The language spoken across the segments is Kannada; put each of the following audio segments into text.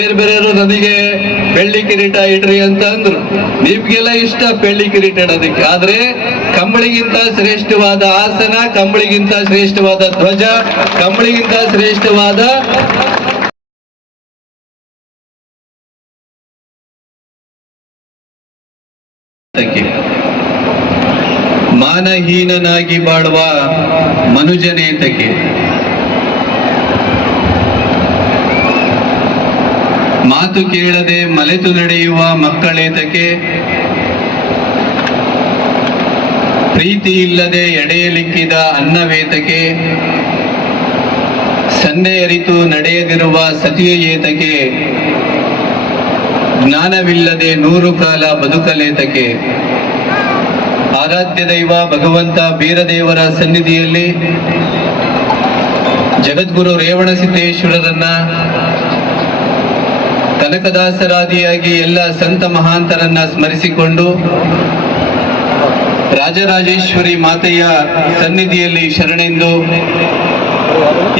ಬೇರೆ ಬೇರೆಯವರು ನನಗೆ ಬೆಳ್ಳಿ ಕಿರೀಟ ಇಡ್ರಿ ಅಂತ ಅಂದ್ರು. ನಿಮ್ಗೆಲ್ಲ ಇಷ್ಟ ಬೆಳ್ಳಿ ಕಿರೀಟ ಇಡೋದಕ್ಕೆ. ಆದ್ರೆ ಕಂಬಳಿಗಿಂತ ಶ್ರೇಷ್ಠವಾದ ಆಸನ, ಕಂಬಳಿಗಿಂತ ಶ್ರೇಷ್ಠವಾದ ಧ್ವಜ, ಕಂಬಳಿಗಿಂತ ಶ್ರೇಷ್ಠವಾದ ಮಾನಹೀನನಾಗಿ ಬಾಳುವ ಮನುಜನೇತಕ್ಕೆ. ಮಾತು ಕೇಳದೆ ಮಲೆತು ನಡೆಯುವ ಮಕ್ಕಳೇತಕ್ಕೆ ಪ್ರೀತಿ ಇಲ್ಲದೆ ಎಡೆಯಲಿಕ್ಕಿದ ಅನ್ನವೇತಕ್ಕೆ ಸನ್ನೆ ಅರಿತು ನಡೆಯದಿರುವ ಸತಿಯ ಏತಕ್ಕೆ ಜ್ಞಾನವಿಲ್ಲದೆ ನೂರು ಕಾಲ ಬದುಕಲೇತಕ್ಕೆ. ಆರಾಧ್ಯ ದೈವ ಭಗವಂತ ಬೀರದೇವರ ಸನ್ನಿಧಿಯಲ್ಲಿ ಜಗದ್ಗುರು ರೇವಣಸಿದ್ದೇಶ್ವರರನ್ನ ಕನಕದಾಸರಾದಿಯಾಗಿ ಎಲ್ಲ ಸಂತ ಮಹಾಂತರನ್ನ ಸ್ಮರಿಸಿಕೊಂಡು ರಾಜರಾಜೇಶ್ವರಿ ಮಾತೆಯ ಸನ್ನಿಧಿಯಲ್ಲಿ ಶರಣೆಂದು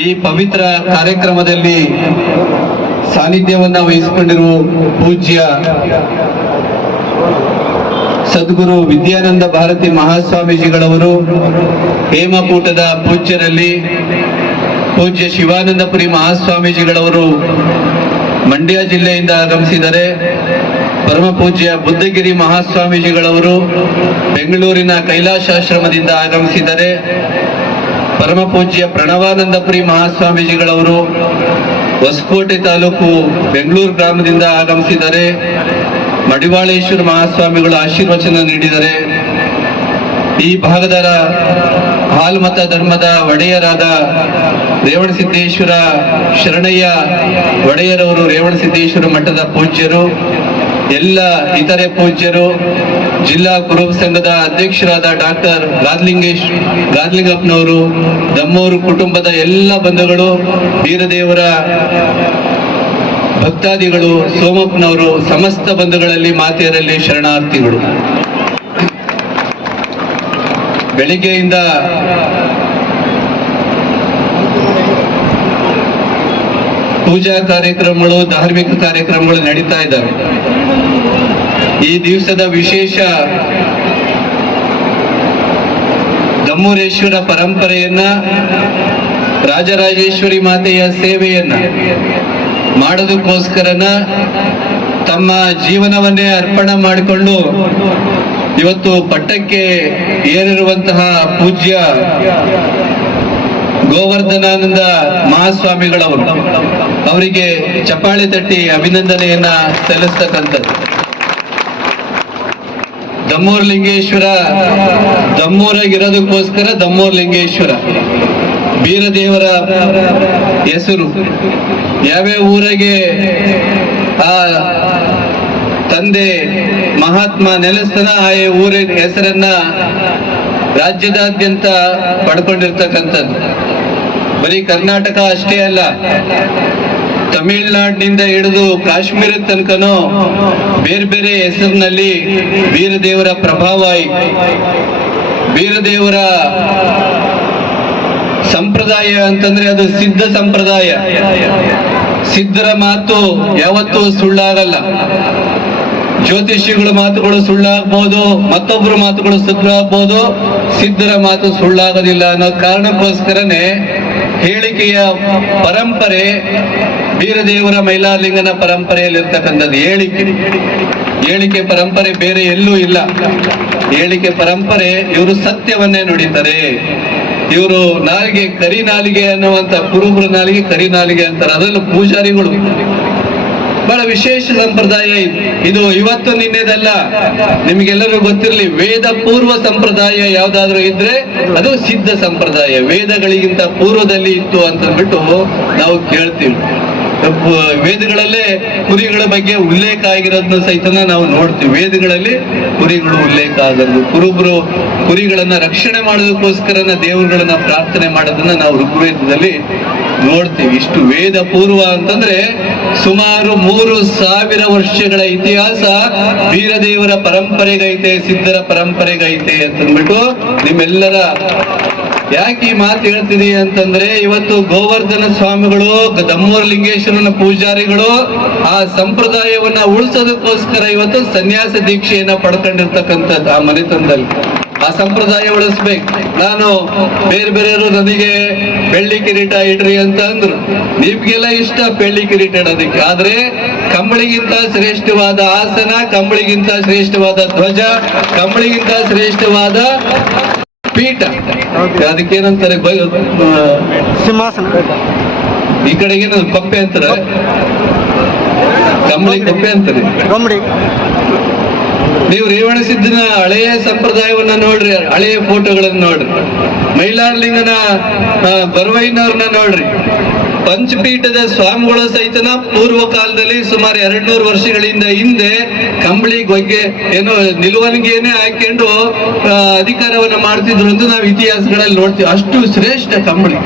ಈ ಪವಿತ್ರ ಕಾರ್ಯಕ್ರಮದಲ್ಲಿ ಸಾನ್ನಿಧ್ಯವನ್ನ ವಹಿಸಿಕೊಂಡಿರುವ ಪೂಜ್ಯ ಸದ್ಗುರು ವಿದ್ಯಾನಂದ ಭಾರತಿ ಮಹಾಸ್ವಾಮೀಜಿಗಳವರು ಹೇಮಕೂಟದ ಪೂಜ್ಯರಲ್ಲಿ ಪೂಜ್ಯ ಶಿವಾನಂದಪುರಿ ಮಹಾಸ್ವಾಮೀಜಿಗಳವರು ಮಂಡ್ಯ ಜಿಲ್ಲೆಯಿಂದ ಆಗಮಿಸಿದರೆ ಪರಮ ಪೂಜ್ಯ ಬುದ್ಧಗಿರಿ ಮಹಾಸ್ವಾಮೀಜಿಗಳವರು ಬೆಂಗಳೂರಿನ ಕೈಲಾಸಾಶ್ರಮದಿಂದ ಆಗಮಿಸಿದರೆ ಪರಮ ಪೂಜ್ಯ ಪ್ರಣವಾನಂದಪುರಿ ಮಹಾಸ್ವಾಮೀಜಿಗಳವರು ಹೊಸಕೋಟೆ ತಾಲೂಕು ಬೆಂಗಳೂರು ಗ್ರಾಮದಿಂದ ಆಗಮಿಸಿದರೆ ಮಡಿವಾಳೇಶ್ವರ ಮಹಾಸ್ವಾಮಿಗಳು ಆಶೀರ್ವಚನ ನೀಡಿದರೆ ಈ ಭಾಗದ ಹಾಲ್ಮತ ಧರ್ಮದ ಒಡೆಯರಾದ ರೇವಣಸಿದ್ದೇಶ್ವರ ಶರಣಯ್ಯ, ಒಡೆಯರವರು ರೇವಣಸಿದ್ದೇಶ್ವರ ಮಠದ ಪೂಜ್ಯರು, ಎಲ್ಲ ಇತರೆ ಪೂಜ್ಯರು, ಜಿಲ್ಲಾ ಕುರುಬ ಸಂಘದ ಅಧ್ಯಕ್ಷರಾದ ಡಾಕ್ಟರ್ ರಾಜಲಿಂಗೇಶ್ ರಾಜಲಿಂಗಪ್ಪನವರು ದಮ್ಮೂರು ಕುಟುಂಬದ ಎಲ್ಲ ಬಂಧುಗಳು, ವೀರದೇವರ ಭಕ್ತಾದಿಗಳು, ಸೋಮಪ್ಪನವರು, ಸಮಸ್ತ ಬಂಧುಗಳಲ್ಲಿ ಮಾತೆಯರಲ್ಲಿ ಶರಣಾರ್ಥಿಗಳು. ಬೆಳಿಗ್ಗೆಯಿಂದ ಪೂಜಾ ಕಾರ್ಯಕ್ರಮಗಳು, ಧಾರ್ಮಿಕ ಕಾರ್ಯಕ್ರಮಗಳು ನಡೀತಾ ಇದ್ದಾವೆ. ಈ ದಿವಸದ ವಿಶೇಷ ದಮ್ಮೂರೇಶ್ವರ ಪರಂಪರೆಯನ್ನ, ರಾಜರಾಜೇಶ್ವರಿ ಮಾತೆಯ ಸೇವೆಯನ್ನ ಮಾಡೋದಕ್ಕೋಸ್ಕರನ ತಮ್ಮ ಜೀವನವನ್ನೇ ಅರ್ಪಣೆ ಮಾಡಿಕೊಂಡು ಇವತ್ತು ಪಟ್ಟಕ್ಕೆ ಏರಿರುವಂತಹ ಪೂಜ್ಯ ಗೋವರ್ಧನಾನಂದ ಮಹಾಸ್ವಾಮಿಗಳವರು, ಅವರಿಗೆ ಚಪಾಳಿ ತಟ್ಟಿ ಅಭಿನಂದನೆಯನ್ನ ಸಲ್ಲಿಸ್ತಕ್ಕಂಥದ್ದು. ದಮ್ಮೂರ್ ಲಿಂಗೇಶ್ವರ, ದಮ್ಮೂರಾಗಿರೋದಕ್ಕೋಸ್ಕರ ದಮ್ಮೂರ್ ಲಿಂಗೇಶ್ವರ, ಬೀರದೇವರ ಹೆಸರು. ಯಾವ್ಯಾವ ಊರಿಗೆ ಆ ತಂದೆ ಮಹಾತ್ಮ ನೆಲೆಸ್ತನ ಆ ಊರಿನ ಹೆಸರನ್ನ ರಾಜ್ಯದಾದ್ಯಂತ ಪಡ್ಕೊಂಡಿರ್ತಕ್ಕಂಥದ್ದು. ಬರೀ ಕರ್ನಾಟಕ ಅಷ್ಟೇ ಅಲ್ಲ, ತಮಿಳುನಾಡಿನಿಂದ ಹಿಡಿದು ಕಾಶ್ಮೀರ ತನಕನೂ ಬೇರೆ ಬೇರೆ ಹೆಸರಿನಲ್ಲಿ ವೀರದೇವರ ಪ್ರಭಾವ ವೀರದೇವರ ಸಂಪ್ರದಾಯ ಅಂತಂದ್ರೆ ಅದು ಸಿದ್ಧ ಸಂಪ್ರದಾಯ. ಸಿದ್ಧರ ಮಾತು ಯಾವತ್ತೂ ಸುಳ್ಳಾಗಲ್ಲ. ಜ್ಯೋತಿಷಿಗಳ ಮಾತುಗಳು ಸುಳ್ಳಾಗ್ಬೋದು ಮತ್ತೊಬ್ಬರ ಮಾತುಗಳು ಸುಳ್ಳಾಗ್ಬೋದು ಸಿದ್ಧರ ಮಾತು ಸುಳ್ಳಾಗೋದಿಲ್ಲ ಅನ್ನೋ ಕಾರಣಕ್ಕೋಸ್ಕರನೇ ಹೇಳಿಕೆಯ ಪರಂಪರೆ ವೀರದೇವರ ಮೈಲಾರಲಿಂಗನ ಪರಂಪರೆಯಲ್ಲಿರ್ತಕ್ಕಂಥದ್ದು ಹೇಳಿಕೆ. ಹೇಳಿಕೆ ಪರಂಪರೆ ಬೇರೆ ಎಲ್ಲೂ ಇಲ್ಲ. ಹೇಳಿಕೆ ಪರಂಪರೆ ಇವರು ಸತ್ಯವನ್ನೇ ನುಡಿತಾರೆ. ಇವರು ನಾಲಿಗೆ ಕರಿ ನಾಲಿಗೆ ಅನ್ನುವಂಥ ಕುರುಬರ ನಾಲಿಗೆ ಕರಿ ನಾಲಿಗೆ ಅಂತಾರೆ. ಅದರಲ್ಲೂ ಪೂಜಾರಿಗಳು. ಬಹಳ ವಿಶೇಷ ಸಂಪ್ರದಾಯ ಇದು. ಇವತ್ತು ನಿನ್ನೆದಲ್ಲ. ನಿಮಗೆಲ್ಲರೂ ಗೊತ್ತಿರಲಿ, ವೇದ ಪೂರ್ವ ಸಂಪ್ರದಾಯ ಯಾವ್ದಾದ್ರು ಇದ್ರೆ ಅದು ಸಿದ್ಧ ಸಂಪ್ರದಾಯ. ವೇದಗಳಿಗಿಂತ ಪೂರ್ವದಲ್ಲಿ ಇತ್ತು ಅಂತಂದ್ಬಿಟ್ಟು ನಾವು ಕೇಳ್ತೀವಿ. ವೇದಗಳಲ್ಲೇ ಕುರಿಗಳ ಬಗ್ಗೆ ಉಲ್ಲೇಖ ಆಗಿರೋದನ್ನ ಸಹಿತನ ನಾವು ನೋಡ್ತೀವಿ. ವೇದಗಳಲ್ಲಿ ಕುರಿಗಳು ಉಲ್ಲೇಖ ಆಗೋದು ಕುರುಬರು ಕುರಿಗಳನ್ನ ರಕ್ಷಣೆ ಮಾಡೋದಕ್ಕೋಸ್ಕರನ ದೇವರುಗಳನ್ನ ಪ್ರಾರ್ಥನೆ ಮಾಡೋದನ್ನ ನಾವು ಋಗ್ವೇದದಲ್ಲಿ ನೋಡ್ತೀವಿ. ಇಷ್ಟು ವೇದ ಪೂರ್ವ ಅಂತಂದ್ರೆ ಸುಮಾರು ಮೂರು ಸಾವಿರ ವರ್ಷಗಳ ಇತಿಹಾಸ ವೀರದೇವರ ಪರಂಪರೆಗೈತೆ, ಸಿದ್ಧರ ಪರಂಪರೆಗೈತೆ ಅಂತಂದ್ಬಿಟ್ಟು ನಿಮ್ಮೆಲ್ಲರ ಯಾಕೆ ಈ ಮಾತು ಹೇಳ್ತೀನಿ ಅಂತಂದ್ರೆ ಇವತ್ತು ಗೋವರ್ಧನ ಸ್ವಾಮಿಗಳು ದಮ್ಮೂರ ಲಿಂಗೇಶ್ವರನ ಪೂಜಾರಿಗಳು ಆ ಸಂಪ್ರದಾಯವನ್ನ ಉಳಿಸೋದಕ್ಕೋಸ್ಕರ ಇವತ್ತು ಸನ್ಯಾಸ ದೀಕ್ಷೆಯನ್ನ ಪಡ್ಕೊಂಡಿರ್ತಕ್ಕಂಥದ್ದು ಆ ಮನೆತನದಲ್ಲಿ. ಆ ಸಂಪ್ರದಾಯ ಉಳಿಸ್ಬೇಕು. ನಾನು ಬೇರೆ ಬೇರೆಯವರು ನನಗೆ ಬೆಳ್ಳಿ ಕಿರೀಟ ಇಡ್ರಿ ಅಂತ ಅಂದ್ರು ನಿಮ್ಗೆಲ್ಲ ಇಷ್ಟ ಬೆಳ್ಳಿ ಕಿರೀಟ ಇಡೋದಕ್ಕೆ. ಆದ್ರೆ ಕಂಬಳಿಗಿಂತ ಶ್ರೇಷ್ಠವಾದ ಆಸನ ಕಂಬಳಿಗಿಂತ ಶ್ರೇಷ್ಠವಾದ ಧ್ವಜ ಕಂಬಳಿಗಿಂತ ಶ್ರೇಷ್ಠವಾದ ಪೀಠ. ಅದಕ್ಕೇನಂತಾರೆ ಸಿಂಹಾಸನ. ಈ ಕಡೆಗೆ ಕಪ್ಪೆ ಅಂತಾರೆ? ಕಂಬಳಿ ಕಪ್ಪೆ ಅಂತಾರೆ. ಗೊಂಬಡಿ ನೀವು ರೇವಣ ಸಿದ್ಧನ ಹಳೆಯ ಸಂಪ್ರದಾಯವನ್ನ ನೋಡ್ರಿ, ಹಳೆಯ ಫೋಟೋಗಳನ್ನ ನೋಡ್ರಿ. ಮೈಲಾರ್ಲಿಂಗನ ಬರುವೈನವ್ರನ್ನ ನೋಡ್ರಿ. ಪಂಚಪೀಠದ ಸ್ವಾಮಿಗಳ ಸಹಿತನ ಪೂರ್ವ ಕಾಲದಲ್ಲಿ ಸುಮಾರು ಎರಡ್ ನೂರು ವರ್ಷಗಳಿಂದ ಹಿಂದೆ ಕಂಬಳಿ ಗೊಗ್ಗೆ ಏನೋ ನಿಲುವನಿಗೆನೆ ಹಾಕೊಂಡು ಅಧಿಕಾರವನ್ನ ಮಾಡ್ತಿದ್ರು ಅಂತ ನಾವು ಇತಿಹಾಸಗಳಲ್ಲಿ ನೋಡ್ತೀವಿ. ಅಷ್ಟು ಶ್ರೇಷ್ಠ ಕಂಬಳಿ.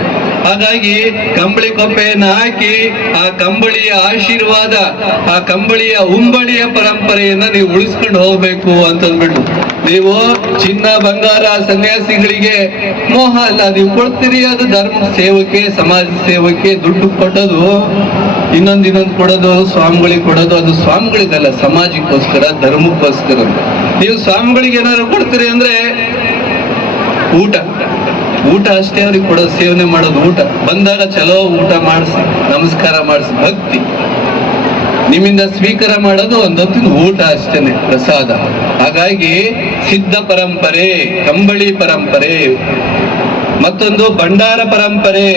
ಹಾಗಾಗಿ ಕಂಬಳಿ ಕೊಪ್ಪೆಯನ್ನು ಹಾಕಿ ಆ ಕಂಬಳಿಯ ಆಶೀರ್ವಾದ, ಆ ಕಂಬಳಿಯ ಉಂಬಳಿಯ ಪರಂಪರೆಯನ್ನ ನೀವು ಉಳಿಸ್ಕೊಂಡು ಹೋಗ್ಬೇಕು ಅಂತಂದ್ಬಿಟ್ಟು ನೀವು ಚಿನ್ನ, ಬಂಗಾರ, ಸನ್ಯಾಸಿಗಳಿಗೆ ಮೋಹ ಅಲ್ಲ, ನೀವು ಕೊಡ್ತೀರಿ, ಅದು ಧರ್ಮ ಸೇವಕ್ಕೆ ಸಮಾಜ ಸೇವಕ್ಕೆ ದುಡ್ಡು ಕೊಡೋದು, ಇನ್ನೊಂದು ಇನ್ನೊಂದು ಕೊಡೋದು, ಸ್ವಾಮಿಗಳಿಗೆ ಕೊಡೋದು, ಅದು ಸ್ವಾಮಿಗಳಿಗಲ್ಲ, ಸಮಾಜಕ್ಕೋಸ್ಕರ, ಧರ್ಮಕ್ಕೋಸ್ಕರ ನೀವು ಸ್ವಾಮಿಗಳಿಗೆ ಏನಾದ್ರು ಕೊಡ್ತೀರಿ ಅಂದ್ರೆ ಊಟ. ಊಟ ಅಷ್ಟೇ ಅವ್ರಿಗೆ ಕೊಡೋದು, ಸೇವನೆ ಮಾಡೋದು ಊಟ. ಬಂದಾಗ ಚಲೋ ಊಟ ಮಾಡಿಸಿ, ನಮಸ್ಕಾರ ಮಾಡಿಸಿ, ಭಕ್ತಿ. ನಿಮ್ಮಿಂದ ಸ್ವೀಕಾರ ಮಾಡೋದು ಒಂದೊತ್ತಿನ ಊಟ ಅಷ್ಟೇನೆ, ಪ್ರಸಾದ. ಹಾಗಾಗಿ ಸಿದ್ಧ ಪರಂಪರೆ, ಕಂಬಳಿ ಪರಂಪರೆ. ಮತ್ತೊಂದು ಭಂಡಾರ ಪರಂಪರೆ.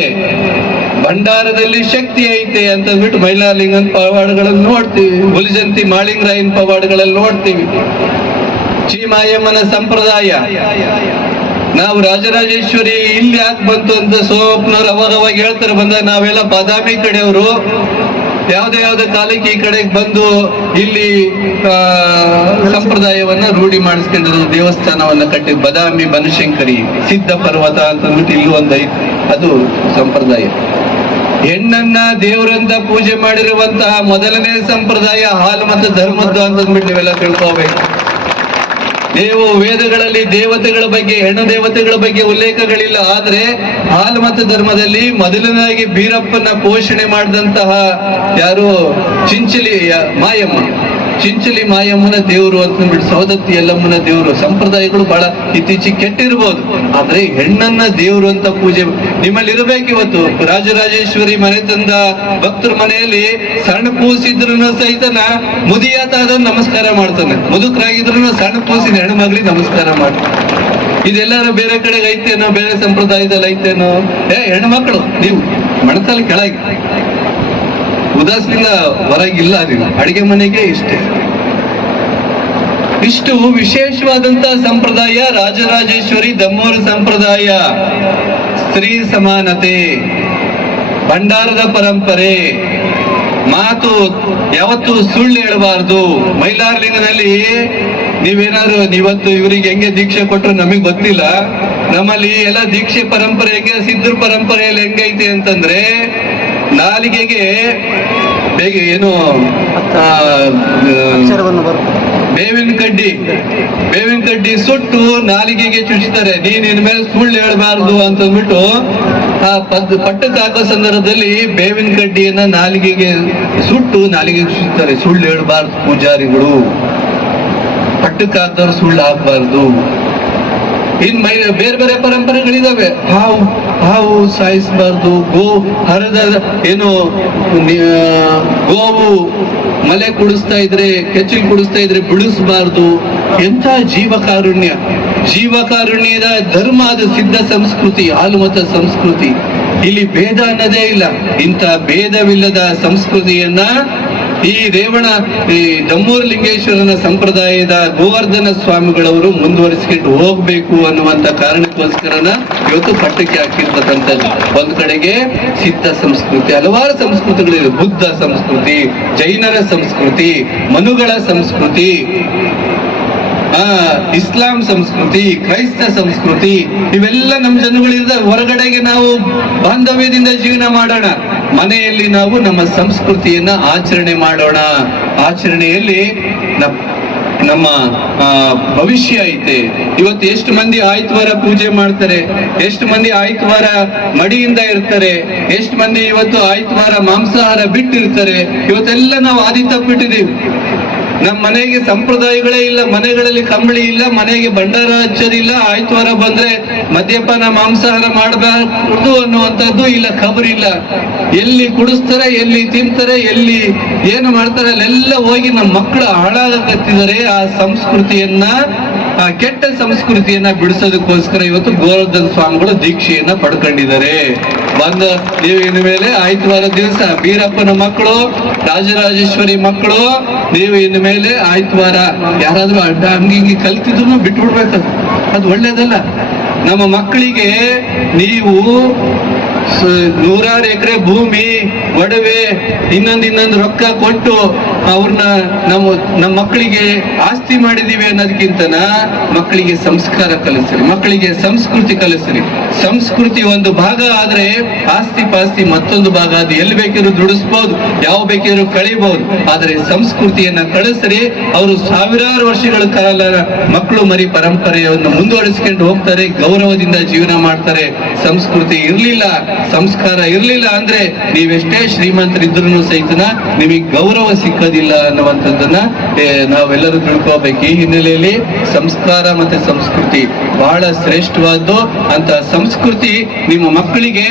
ಭಂಡಾರದಲ್ಲಿ ಶಕ್ತಿ ಐತೆ ಅಂತ ಅಂತಂದ್ಬಿಟ್ಟು ಮೈಲಾರಲಿಂಗನ್ ಪವಾಡಗಳನ್ನು ನೋಡ್ತೀವಿ. ಹುಲಿಜಂತಿ, ಮಾಳಿಂಗರಾಯನ್ ಪವಾಡಗಳಲ್ಲಿ ನೋಡ್ತೀವಿ. ಚೀಮಾಯಮ್ಮನ ಸಂಪ್ರದಾಯ. ನಾವು ರಾಜರಾಜೇಶ್ವರಿ ಇಲ್ಲಿ ಯಾಕೆ ಬಂತು ಅಂತ ಸೋಪ್ನವ್ರು ಅವಾಗ ಅವಾಗ ಹೇಳ್ತಾರೆ, ಬಂದಾಗ ನಾವೆಲ್ಲ ಬಾದಾಮಿ ಕಡೆಯವರು. ಯಾವ್ದೇ ಯಾವ್ದೇ ಕಾಲಕ್ಕೆ ಈ ಕಡೆಗೆ ಬಂದು ಇಲ್ಲಿ ಸಂಪ್ರದಾಯವನ್ನ ರೂಢಿ ಮಾಡಿಸ್ಕೊಂಡಿರೋ ದೇವಸ್ಥಾನವನ್ನ ಕಟ್ಟಿ ಬಾದಾಮಿ ಬನಶಂಕರಿ ಸಿದ್ಧ ಪರ್ವತ ಅಂತಂದ್ಬಿಟ್ಟು ಇಲ್ಲೂ ಒಂದು ಅದು ಸಂಪ್ರದಾಯ. ಹೆಣ್ಣನ್ನ ದೇವರಂತ ಪೂಜೆ ಮಾಡಿರುವಂತಹ ಮೊದಲನೇ ಸಂಪ್ರದಾಯ ಹಾಲು ಮತ್ತು ಧರ್ಮದ್ದು ಅಂತಂದ್ಬಿಟ್ಟು ನೀವೆಲ್ಲ ತಿಳ್ಕೋಬೇಕು. ನೀವು ವೇದಗಳಲ್ಲಿ ದೇವತೆಗಳ ಬಗ್ಗೆ, ಹೆಣ್ಣು ದೇವತೆಗಳ ಬಗ್ಗೆ ಉಲ್ಲೇಖಗಳಿಲ್ಲ. ಆದ್ರೆ ಹಾಲ್ಮತ ಧರ್ಮದಲ್ಲಿ ಮೊದಲನೇದಾಗಿ ಬೀರಪ್ಪನ ಪೋಷಣೆ ಮಾಡಿದಂತಹ ಯಾರು? ಚಿಂಚಲಿ ಮಾಯಮ್ಮ. ಚಿಂಚಲಿ ಮಾಯಮ್ಮನ ದೇವರು ಅಂತ ಬಿಟ್ಟು ಸೌದತ್ತಿ ಎಲ್ಲಮ್ಮನ ದೇವರು, ಸಂಪ್ರದಾಯಗಳು ಬಹಳ ಇತ್ತೀಚೆಗೆ ಕೆಟ್ಟಿರ್ಬೋದು. ಆದ್ರೆ ಹೆಣ್ಣನ್ನ ದೇವರು ಅಂತ ಪೂಜೆ ನಿಮ್ಮಲ್ಲಿ ಇರಬೇಕು ಇವತ್ತು. ರಾಜರಾಜೇಶ್ವರಿ ಮನೆ ತಂದ ಭಕ್ತರ ಮನೆಯಲ್ಲಿ ಸಣ್ಣ ಕೂಸಿದ್ರು ಸಹಿತನ ಮುದಿಯಾತಾದ ನಮಸ್ಕಾರ ಮಾಡ್ತಾನೆ. ಮುದುಕರಾಗಿದ್ರು ಸಣ್ಣ ಪೂಸಿದ ಹೆಣ್ಣು ನಮಸ್ಕಾರ ಮಾಡ್ತಾನೆ. ಇದೆಲ್ಲರೂ ಬೇರೆ ಕಡೆಗೆ ಐತೇನೋ, ಬೇರೆ ಸಂಪ್ರದಾಯದಲ್ಲಿ ಐತೇನೋ? ಏ ಹೆಣ್ಮಕ್ಳು ನೀವು ಮನಸ್ಸಲ್ಲಿ ಕೆಳಗೆ. ಉದಾಸನಿಂದ ಹೊರಗಿಲ್ಲ ನೀವು. ಅಡಿಗೆ ಮನೆಗೆ ಇಷ್ಟೇ. ಇಷ್ಟು ವಿಶೇಷವಾದಂತ ಸಂಪ್ರದಾಯ ರಾಜರಾಜೇಶ್ವರಿ ದಮ್ಮೂರು ಸಂಪ್ರದಾಯ. ಸ್ತ್ರೀ ಸಮಾನತೆ. ಭಂಡಾರದ ಪರಂಪರೆ. ಮಾತು ಯಾವತ್ತು ಸುಳ್ಳು ಹೇಳಬಾರ್ದು. ಮೈಲಾರ್ಲಿಂಗನಲ್ಲಿ ನೀವೇನಾದ್ರು ಇವತ್ತು ಇವರಿಗೆ ಹೆಂಗೆ ದೀಕ್ಷೆ ಕೊಟ್ಟರು ನಮಗೆ ಗೊತ್ತಿಲ್ಲ. ನಮ್ಮಲ್ಲಿ ಎಲ್ಲ ದೀಕ್ಷೆ ಪರಂಪರೆ ಹೆಂಗೆ ಸಿದ್ಧರ ಪರಂಪರೆಯಲ್ಲಿ ಹೆಂಗೈತೆ ಅಂತಂದ್ರೆ ನಾಲಿಗೆಗೆ ಬೇಗ ಏನು ಬೇವಿನ ಕಡ್ಡಿ ಬೇವಿನ ಕಡ್ಡಿ ಸುಟ್ಟು ನಾಲಿಗೆಗೆ ಚುಚ್ತಾರೆ ನೀನ್ ಇನ್ಮೇಲೆ ಸುಳ್ಳು ಹೇಳ್ಬಾರ್ದು ಅಂತಂದ್ಬಿಟ್ಟು ಆ ಪದ್ ಪಟ್ಟಕ್ಕೆ ಹಾಕೋ ಸಂದರ್ಭದಲ್ಲಿ ಬೇವಿನ ಕಡ್ಡಿಯನ್ನ ನಾಲಿಗೆಗೆ ಸುಟ್ಟು ನಾಲಿಗೆ ಚುಚ್ತಾರೆ ಸುಳ್ಳು ಹೇಳ್ಬಾರ್ದು ಪೂಜಾರಿಗಳು. ಪಟ್ಟಕ್ಕೆ ಹಾಕಿದವ್ರು ಸುಳ್ಳು ಹಾಕಬಾರ್ದು. ಇನ್ ಮೈ ಬೇರೆ ಬೇರೆ ಪರಂಪರೆಗಳಿದಾವೆ. ಹಾವು ಹಾವು ಸಾಯಿಸಬಾರ್ದು, ಗೋ ಹರದ ಏನು ಗೋವು ಮಲೆ ಕುಡಿಸ್ತಾ ಇದ್ರೆ ಕೆಚ್ಚಲು ಕುಡಿಸ್ತಾ ಇದ್ರೆ ಬಿಡಿಸಬಾರ್ದು. ಎಂಥ ಜೀವಕಾರುಣ್ಯ. ಜೀವಕಾರುಣ್ಯದ ಧರ್ಮ ಅದು ಸಿದ್ಧ ಸಂಸ್ಕೃತಿ, ಆಲುಮತ ಸಂಸ್ಕೃತಿ. ಇಲ್ಲಿ ಭೇದ ಅನ್ನೋದೇ ಇಲ್ಲ. ಇಂಥ ಭೇದವಿಲ್ಲದ ಸಂಸ್ಕೃತಿಯನ್ನ ಈ ರೇವಣ, ಈ ದಮ್ಮೂರು ಲಿಂಗೇಶ್ವರನ ಸಂಪ್ರದಾಯದ ಗೋವರ್ಧನ ಸ್ವಾಮಿಗಳವರು ಮುಂದುವರಿಸಿಕೊಂಡು ಹೋಗ್ಬೇಕು ಅನ್ನುವಂತ ಕಾರಣಕ್ಕೋಸ್ಕರನ ಇವತ್ತು ಪಟ್ಟಕ್ಕೆ ಹಾಕಿರ್ತಕ್ಕಂಥದ್ದು ಒಂದ್ ಕಡೆಗೆ ಸಿದ್ಧ ಸಂಸ್ಕೃತಿ, ಹಲವಾರು ಸಂಸ್ಕೃತಿಗಳಿವೆ. ಬುದ್ಧ ಸಂಸ್ಕೃತಿ, ಜೈನರ ಸಂಸ್ಕೃತಿ, ಮನುಗಳ ಸಂಸ್ಕೃತಿ ಇಸ್ಲಾಂ ಸಂಸ್ಕೃತಿ, ಕ್ರೈಸ್ತ ಸಂಸ್ಕೃತಿ, ಇವೆಲ್ಲ ನಮ್ಮ ಜನಗಳಿಂದ ಹೊರಗಡೆಗೆ ನಾವು ಬಾಂಧವ್ಯದಿಂದ ಜೀವನ ಮಾಡೋಣ. ಮನೆಯಲ್ಲಿ ನಾವು ನಮ್ಮ ಸಂಸ್ಕೃತಿಯನ್ನ ಆಚರಣೆ ಮಾಡೋಣ. ಆಚರಣೆಯಲ್ಲಿ ನಮ್ಮ ಭವಿಷ್ಯ ಐತೆ. ಇವತ್ತು ಎಷ್ಟು ಮಂದಿ ಆಯ್ತವಾರ ಪೂಜೆ ಮಾಡ್ತಾರೆ, ಎಷ್ಟು ಮಂದಿ ಆಯ್ತವಾರ ಮಡಿಯಿಂದ ಇರ್ತಾರೆ, ಎಷ್ಟು ಮಂದಿ ಇವತ್ತು ಆಯ್ತವಾರ ಮಾಂಸಾಹಾರ ಬಿಟ್ಟಿರ್ತಾರೆ, ಇವತ್ತೆಲ್ಲ ನಾವು ಆದಿ ತಪ್ಪಿಟ್ಟಿದೀವಿ ನಮ್ಮ ಮನೆಗೆ ಸಂಪ್ರದಾಯಗಳೇ ಇಲ್ಲ, ಮನೆಗಳಲ್ಲಿ ಕಂಬಳಿ ಇಲ್ಲ, ಮನೆಗೆ ಭಂಡಾರ ಹಚ್ಚೋದಿಲ್ಲ, ಆಯ್ತವಾರ ಬಂದ್ರೆ ಮದ್ಯಪಾನ, ಮಾಂಸಾಹಾರ ಮಾಡಬಾರ್ದು ಅನ್ನುವಂಥದ್ದು ಇಲ್ಲ, ಖಬರಿಲ್ಲ. ಇಲ್ಲ ಎಲ್ಲಿ ಕುಡಿಸ್ತಾರೆ, ಎಲ್ಲಿ ತಿಂತಾರೆ, ಎಲ್ಲಿ ಏನು ಮಾಡ್ತಾರೆ, ಅಲ್ಲೆಲ್ಲ ಹೋಗಿ ನಮ್ಮ ಮಕ್ಕಳು ಹಾಳಾಗತ್ತಿದ್ದಾರೆ ಆ ಸಂಸ್ಕೃತಿಯನ್ನ ಕೆಟ್ಟ ಸಂಸ್ಕೃತಿಯನ್ನ ಬಿಡಿಸೋದಕ್ಕೋಸ್ಕರ ಇವತ್ತು ಗೋವರ್ಧನ್ ಸ್ವಾಮಿಗಳು ದೀಕ್ಷೆಯನ್ನ ಪಡ್ಕೊಂಡಿದ್ದಾರೆ. ಬಂದ ನೀವು ಇನ್ನು ಮೇಲೆ ಆಯ್ತವಾರ ದಿವಸ. ಬೀರಪ್ಪನ ಮಕ್ಕಳು, ರಾಜರಾಜೇಶ್ವರಿ ಮಕ್ಕಳು ನೀವು ಇನ್ನು ಮೇಲೆ ಆಯ್ತವಾರ ಯಾರಾದ್ರೂ ಅಡ್ಡ ಹಂಗಿ ಕಲ್ತಿದ್ರು ಬಿಟ್ಬಿಡ್ಬೇಕದು ಅದು. ಒಳ್ಳೇದಲ್ಲ. ನಮ್ಮ ಮಕ್ಕಳಿಗೆ ನೀವು ನೂರಾರು ಎಕರೆ ಭೂಮಿ, ಒಡವೆ, ಇನ್ನೊಂದು ಇನ್ನೊಂದು ರೊಕ್ಕ ಕೊಟ್ಟು ಅವ್ರನ್ನ ನಮ್ಮ ನಮ್ಮ ಮಕ್ಕಳಿಗೆ ಆಸ್ತಿ ಮಾಡಿದೀವಿ ಅನ್ನೋದಕ್ಕಿಂತನ ಮಕ್ಕಳಿಗೆ ಸಂಸ್ಕಾರ ಕಲಿಸ್ರಿ, ಮಕ್ಕಳಿಗೆ ಸಂಸ್ಕೃತಿ ಕಲಿಸ್ರಿ. ಸಂಸ್ಕೃತಿ ಒಂದು ಭಾಗ ಆದ್ರೆ ಆಸ್ತಿ ಪಾಸ್ತಿ ಮತ್ತೊಂದು ಭಾಗ ಅದು ಎಲ್ಲಿ ಬೇಕಿದ್ರು ದುಡಿಸ್ಬೋದು, ಯಾವ ಬೇಕಿದ್ರು ಕಳಿಬಹುದು ಆದ್ರೆ ಸಂಸ್ಕೃತಿಯನ್ನ ಕಳಿಸ್ರಿ, ಅವರು ಸಾವಿರಾರು ವರ್ಷಗಳ ಕಾಲ ಮಕ್ಕಳು ಮರಿ ಪರಂಪರೆಯನ್ನು ಮುಂದುವರಿಸಿಕೊಂಡು ಹೋಗ್ತಾರೆ, ಗೌರವದಿಂದ ಜೀವನ ಮಾಡ್ತಾರೆ. ಸಂಸ್ಕೃತಿ ಇರ್ಲಿಲ್ಲ, ಸಂಸ್ಕಾರ ಇರ್ಲಿಲ್ಲ ಅಂದ್ರೆ ನೀವೆಷ್ಟೇ ಶ್ರೀಮಂತರಿದ್ರು ಸಹಿತನ ನಿಮಗೆ ಗೌರವ ಸಿಕ್ಕೋದಿಲ್ಲ ಅನ್ನುವಂಥದ್ದನ್ನ ನಾವೆಲ್ಲರೂ ತಿಳ್ಕೋಬೇಕು. ಈ ಹಿನ್ನೆಲೆಯಲ್ಲಿ ಸಂಸ್ಕಾರ ಮತ್ತೆ ಸಂಸ್ಕೃತಿ ಬಹಳ ಶ್ರೇಷ್ಠವಾದ್ದು. ಅಂತ ಸಂಸ್ಕೃತಿ ನಿಮ್ಮ ಮಕ್ಕಳಿಗೆ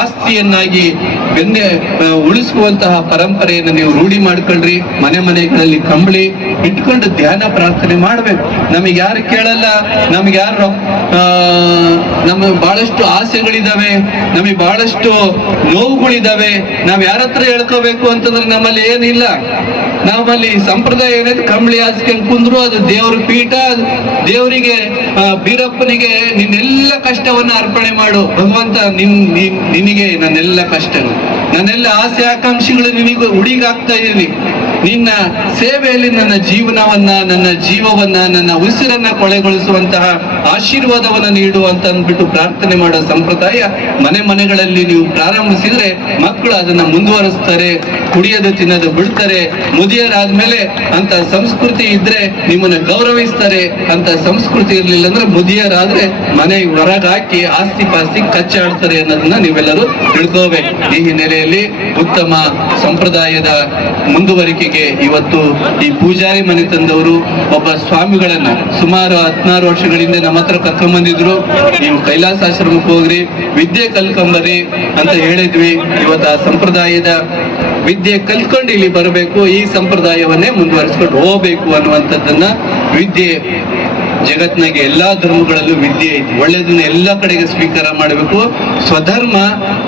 ಆಸ್ತಿಯನ್ನಾಗಿ ಆ, ಉಳಿಸುವಂತಹ ಪರಂಪರೆಯನ್ನು ನೀವು ರೂಢಿ ಮಾಡ್ಕೊಳ್ರಿ. ಮನೆ ಮನೆಗಳಲ್ಲಿ ಕಂಬಳಿ ಇಟ್ಕೊಂಡು ಧ್ಯಾನ ಪ್ರಾರ್ಥನೆ ಮಾಡ್ಬೇಕು. ನಮಗೆ ಯಾರು ಕೇಳಲ್ಲ ನಮ್ಗೆ ಯಾರು ಆ, ನಮಗೆ ಬಹಳಷ್ಟು ಆಸೆಗಳಿದಾವೆ ನಮಗೆ ಬಹಳಷ್ಟು ನೋವುಗಳಿದಾವೆ. ನಾವ್ ಯಾರತ್ರ ಹೇಳ್ಕೋಬೇಕು ಅಂತಂದ್ರೆ ನಮ್ಮಲ್ಲಿ ಏನಿಲ್ಲ. ನಮ್ಮಲ್ಲಿ ಸಂಪ್ರದಾಯ ಏನೈತೆ ಕಂಬಳಿ ಹಾಸ್ಕೊಂಡು ಕುಂದ್ರು, ಅದು ದೇವ್ರ ಪೀಠ ದೇವರಿಗೆ ಬೀರಪ್ಪನಿಗೆ ನಿನ್ನೆಲ್ಲ ಕಷ್ಟವನ್ನ ಅರ್ಪಣೆ ಮಾಡು. ಭಗವಂತ, ನಿನ್ ನಿನ್- ನಿನಗೆ ನನ್ನೆಲ್ಲ ಕಷ್ಟಗಳು. ನನ್ನೆಲ್ಲ ಆಸೆ, ಆಕಾಂಕ್ಷೆಗಳು ನಿನಗೆ ಹುಡಿಗಾಗ್ತಾ ಇದೀನಿ ನಿನ್ನ ಸೇವೆಯಲ್ಲಿ ನನ್ನ ಜೀವನವನ್ನ, ನನ್ನ ಜೀವವನ್ನ, ನನ್ನ ಉಸಿರನ್ನ ಕೊಳೆಗೊಳಿಸುವಂತಹ ಆಶೀರ್ವಾದವನ್ನ ನೀಡು ಅಂತ ಅಂದ್ಬಿಟ್ಟು ಪ್ರಾರ್ಥನೆ ಮಾಡೋ ಸಂಪ್ರದಾಯ ಮನೆ ಮನೆಗಳಲ್ಲಿ ನೀವು ಪ್ರಾರಂಭಿಸಿದ್ರೆ ಮಕ್ಕಳು ಅದನ್ನ ಮುಂದುವರಿಸ್ತಾರೆ, ಕುಡಿಯೋದು ತಿನ್ನೋದು ಬಿಡ್ತಾರೆ, ಮುದಿಯರಾದ್ಮೇಲೆ ಅಂತ ಸಂಸ್ಕೃತಿ ಇದ್ರೆ ನಿಮ್ಮನ್ನ ಗೌರವಿಸ್ತಾರೆ ಅಂತ ಸಂಸ್ಕೃತಿ ಇರ್ಲಿಲ್ಲ ಅಂದ್ರೆ ಮುದಿಯರಾದ್ರೆ ಮನೆ ಹೊರಗಾಕಿ ಆಸ್ತಿ ಪಾಸ್ತಿ ಕಚ್ಚಾಡ್ತಾರೆ ಅನ್ನೋದನ್ನ ನೀವೆಲ್ಲರೂ ತಿಳ್ಕೋಬೇಕು. ಈ ಹಿನ್ನೆಲೆಯಲ್ಲಿ ಉತ್ತಮ ಸಂಪ್ರದಾಯದ ಇವತ್ತು ಈ ಪೂಜಾರಿ ಮನೆ ತಂದವರು ಒಬ್ಬ ಸ್ವಾಮಿಗಳನ್ನ ಸುಮಾರು ಹದಿನಾರು ವರ್ಷಗಳಿಂದ ನಮ್ಮ ಹತ್ರ ಕರ್ಕೊಂಡ್ ಬಂದಿದ್ರು. ನೀವು ಕೈಲಾಸಾಶ್ರಮಕ್ಕೆ ಹೋಗ್ರಿ, ವಿದ್ಯೆ ಕಲ್ಕೊಂಬರಿ ಅಂತ ಹೇಳಿದ್ವಿ. ಇವತ್ತು ಆ ಸಂಪ್ರದಾಯದ ವಿದ್ಯೆ ಕಲ್ಕೊಂಡು ಇಲ್ಲಿ ಬರಬೇಕು, ಈ ಸಂಪ್ರದಾಯವನ್ನೇ ಮುಂದುವರಿಸ್ಕೊಂಡು ಹೋಗ್ಬೇಕು ಅನ್ನುವಂಥದ್ದನ್ನ ವಿದ್ಯೆ ಜಗತ್ನಾಗೆ ಎಲ್ಲಾ ಧರ್ಮಗಳಲ್ಲೂ ವಿದ್ಯೆ ಐತಿ. ಒಳ್ಳೇದನ್ನ ಎಲ್ಲ ಕಡೆಗೆ ಸ್ವೀಕಾರ ಮಾಡಬೇಕು. ಸ್ವಧರ್ಮ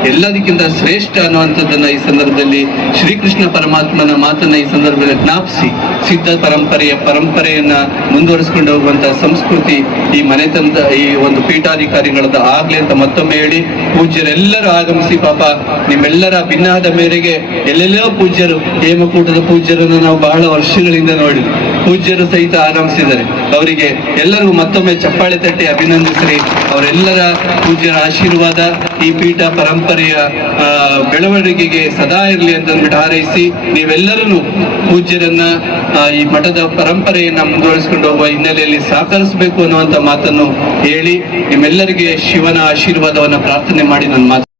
ಎಲ್ಲದಕ್ಕಿಂತ ಶ್ರೇಷ್ಠ ಅನ್ನುವಂಥದ್ದನ್ನ ಈ ಸಂದರ್ಭದಲ್ಲಿ ಶ್ರೀಕೃಷ್ಣ ಪರಮಾತ್ಮನ ಮಾತನ್ನ ಈ ಸಂದರ್ಭದಲ್ಲಿ ಜ್ಞಾಪಿಸಿ. ಸಿದ್ಧ ಪರಂಪರೆಯ ಪರಂಪರೆಯನ್ನ ಮುಂದುವರಿಸಿಕೊಂಡು ಹೋಗುವಂತಹ ಸಂಸ್ಕೃತಿ ಈ ಮನೆ ತಂದ ಈ ಒಂದು ಪೀಠಾಧಿಕಾರಿಗಳದ್ದು ಆಗ್ಲಿ ಅಂತ ಮತ್ತೊಮ್ಮೆ ಹೇಳಿ, ಪೂಜ್ಯರೆಲ್ಲರೂ ಆಗಮಿಸಿ ಪಾಪ ನಿಮ್ಮೆಲ್ಲರ ಭಿನ್ನಾದ ಮೇರೆಗೆ ಎಲ್ಲೆಲ್ಲೋ ಪೂಜ್ಯರು, ಹೇಮಕೂಟದ ಪೂಜ್ಯರನ್ನು ನಾವು ಬಹಳ ವರ್ಷಗಳಿಂದ ನೋಡಿ ಪೂಜ್ಯರು ಸಹಿತ ಆರಂಭಿಸಿದ್ದಾರೆ. ಅವರಿಗೆ ಎಲ್ಲರಿಗೂ ಮತ್ತೊಮ್ಮೆ ಚಪ್ಪಾಳೆ ತಟ್ಟಿ ಅಭಿನಂದಿಸಿರಿ. ಅವರೆಲ್ಲರ ಪೂಜ್ಯರ ಆಶೀರ್ವಾದ, ಈ ಪೀಠ ಪರಂಪರೆಯ ಬೆಳವಣಿಗೆಗೆ ಸದಾ ಇರಲಿ ಅಂತ ಅಂದ್ಬಿಟ್ಟು ಹಾರೈಸಿ ನೀವೆಲ್ಲರೂ ಪೂಜ್ಯರನ್ನ ಈ ಮಠದ ಪರಂಪರೆಯನ್ನ ಮುಂದುವರಿಸಿಕೊಂಡು ಹೋಗುವ ಹಿನ್ನೆಲೆಯಲ್ಲಿ ಸಹಕರಿಸಬೇಕು ಅನ್ನುವಂತ ಮಾತನ್ನು ಹೇಳಿ, ನಿಮ್ಮೆಲ್ಲರಿಗೆ ಶಿವನ ಆಶೀರ್ವಾದವನ್ನ ಪ್ರಾರ್ಥನೆ ಮಾಡಿ ನನ್ನ ಮಾತು